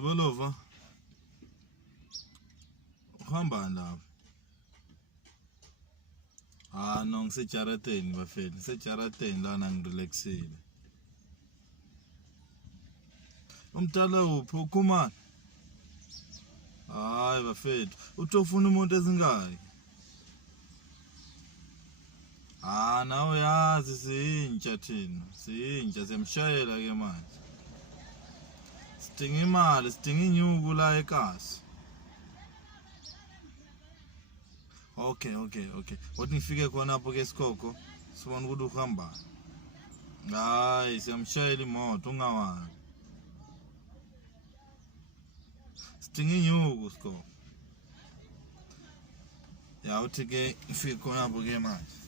Bolova. Uhamba lapha. No ngisejaradeni bafethu. Ngisejaradeni lana ngirelaxile. Umdala uphi ukhumana? Hayi bafethu, uthi ufuna umuntu ezingaki? Nawe yazi siyintsha thina. Siyintsha siyamshayela ke manje. Sidinga imali, sidinga inyuku la ekasi. Okay. Wathi ngifike khona apho ke Sikhokho, sibona ukuthi uhamba. Hayi, siyamshayela imoto ungawazi. Sidinga inyuku Sikhokho. Uthi ke ngifike khona apho ke manje.